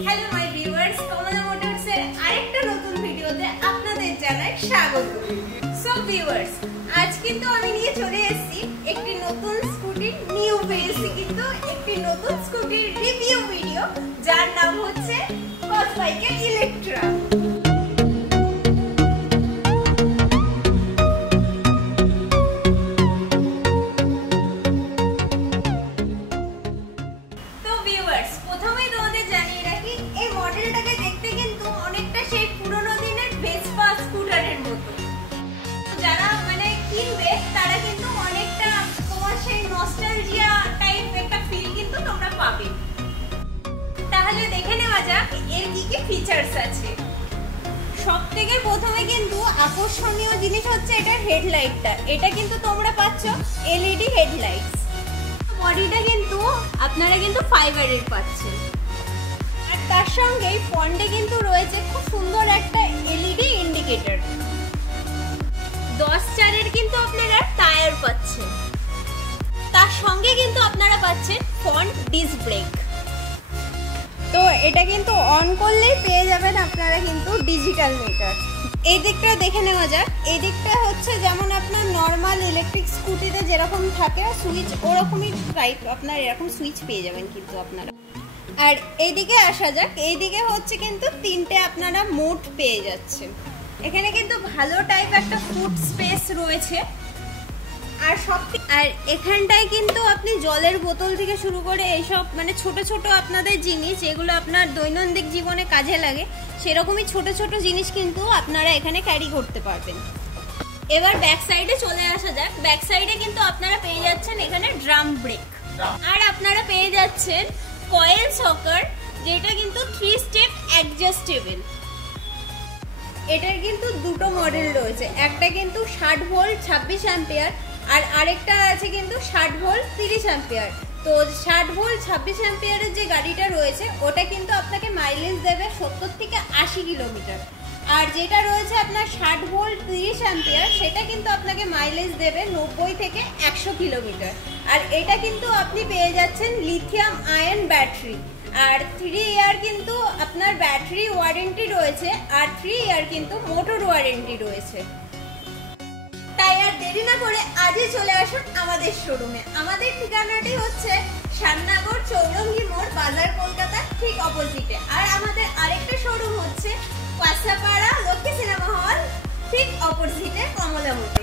Hello my viewers, কমলা মোটরসের আরেকটা নতুন ভিডিওতে আপনাদের জানাই স্বাগত। সো ভিউয়ার্স, আজ কিন্তু আমি নিয়ে চলে এসেছি একটি নতুন স্কুটির নিউ পেয়েছি কিন্তু একটি নতুন স্কুটির রিভিউ ভিডিও, যার নাম হচ্ছে কসবাইকের ইলেকট্রা। তাহলে দেখে নেওয়া যাক এর কি কি ফিচারস আছে। সবথেকে প্রথমে কিন্তু আকর্ষণীয় জিনিস হচ্ছে এটার হেডলাইটটা। এটা কিন্তু তোমরা পাচ্ছ এলইডি হেডলাইটস। বডিটা কিন্তু আপনারা কিন্তু ফাইবারের পাচ্ছেন, আর তার সঙ্গেই ফ্রন্টে কিন্তু রয়েছে খুব সুন্দর একটা এলইডি ইন্ডিকেটর। 10/4 কিন্তু আপনারা টায়ার পাচ্ছেন। তার সঙ্গে কিন্তু আপনারা পাচ্ছেন ফ্রন্ট ডিস্ক ব্রেক। তো এটা কিন্তু অন করলেই পেয়ে যাবেন আপনারা কিন্তু ডিজিটাল মিটার। এই দিকটা দেখে নেওয়া যাক। এই দিকটা হচ্ছে যেমন আপনার নর্মাল ইলেকট্রিক স্কুটিতে যেরকম থাকে সুইচ, ওরকমই টাইপ আপনার এরকম সুইচ পেয়ে যাবেন কিন্তু আপনারা। আর এইদিকে আসা যাক। এইদিকে হচ্ছে কিন্তু 3টে আপনারা মোড পেয়ে যাচ্ছেন। এখানে কিন্তু ভালো টাইপ একটা ফুড স্পেস রয়েছে। আর এখানটায় কিন্তু আপনি জলের বোতল থেকে শুরু করে এইসব মানে ছোট ছোট আপনাদের জিনিস যেগুলো আপনার দৈনন্দিন জীবনে কাজে লাগে, সেরকমই ছোট ছোট জিনিস কিন্তু আপনারা এখানে ক্যারি করতে পারবেন। এবার ব্যাক সাইডে চলে আসা যাক। ব্যাক সাইডে কিন্তু আপনারা পেয়ে যাচ্ছেন এখানে ড্রাম ব্রেক, আর আপনারা পেয়ে যাচ্ছেন কয়েল সকার, যেটা কিন্তু 3 স্টেপ অ্যাডজাস্টেবল। এটার কিন্তু দুটো মডেল রয়েছে, একটা কিন্তু 60 ভোল্ট 26 অ্যাম্পিয়ার, আর আরেকটা আছে কিন্তু 60 ভোল্ট 30 অ্যাম্পিয়ার। তো 60 ভোল্ট 26 অ্যাম্পিয়ারের যে গাড়িটা রয়েছে ওটা কিন্তু আপনাকে মাইলেজ দেবে 70 থেকে 80 কিলোমিটার, আর যেটা রয়েছে আপনার 60 ভোল্ট 30 অ্যাম্পিয়ার সেটা কিন্তু আপনাকে মাইলেজ দেবে 90 থেকে 100 কিলোমিটার। আর এটা কিন্তু আপনি পেয়ে যাচ্ছেন লিথিয়াম আয়ন ব্যাটারি, আর 3 ইয়ার কিন্তু আপনার ব্যাটারি ওয়ারেন্টি রয়েছে, আর 3 ইয়ার কিন্তু মোটর ওয়ারেন্টি রয়েছে। তাই আর দেরি না করে আজই চলে আসুন আমাদের শোরুমে। আমাদের ঠিকানাটি হচ্ছে শ্যামনগর চৌরঙ্গি মোড়, বাজার, কলকাতা ঠিক অপোজিটে। আর আমাদের আরেকটা শোরুম হচ্ছে পাশাপাড়া লক্ষ্মী সিনেমা হল ঠিক অপোজিটে কমলা মোটর।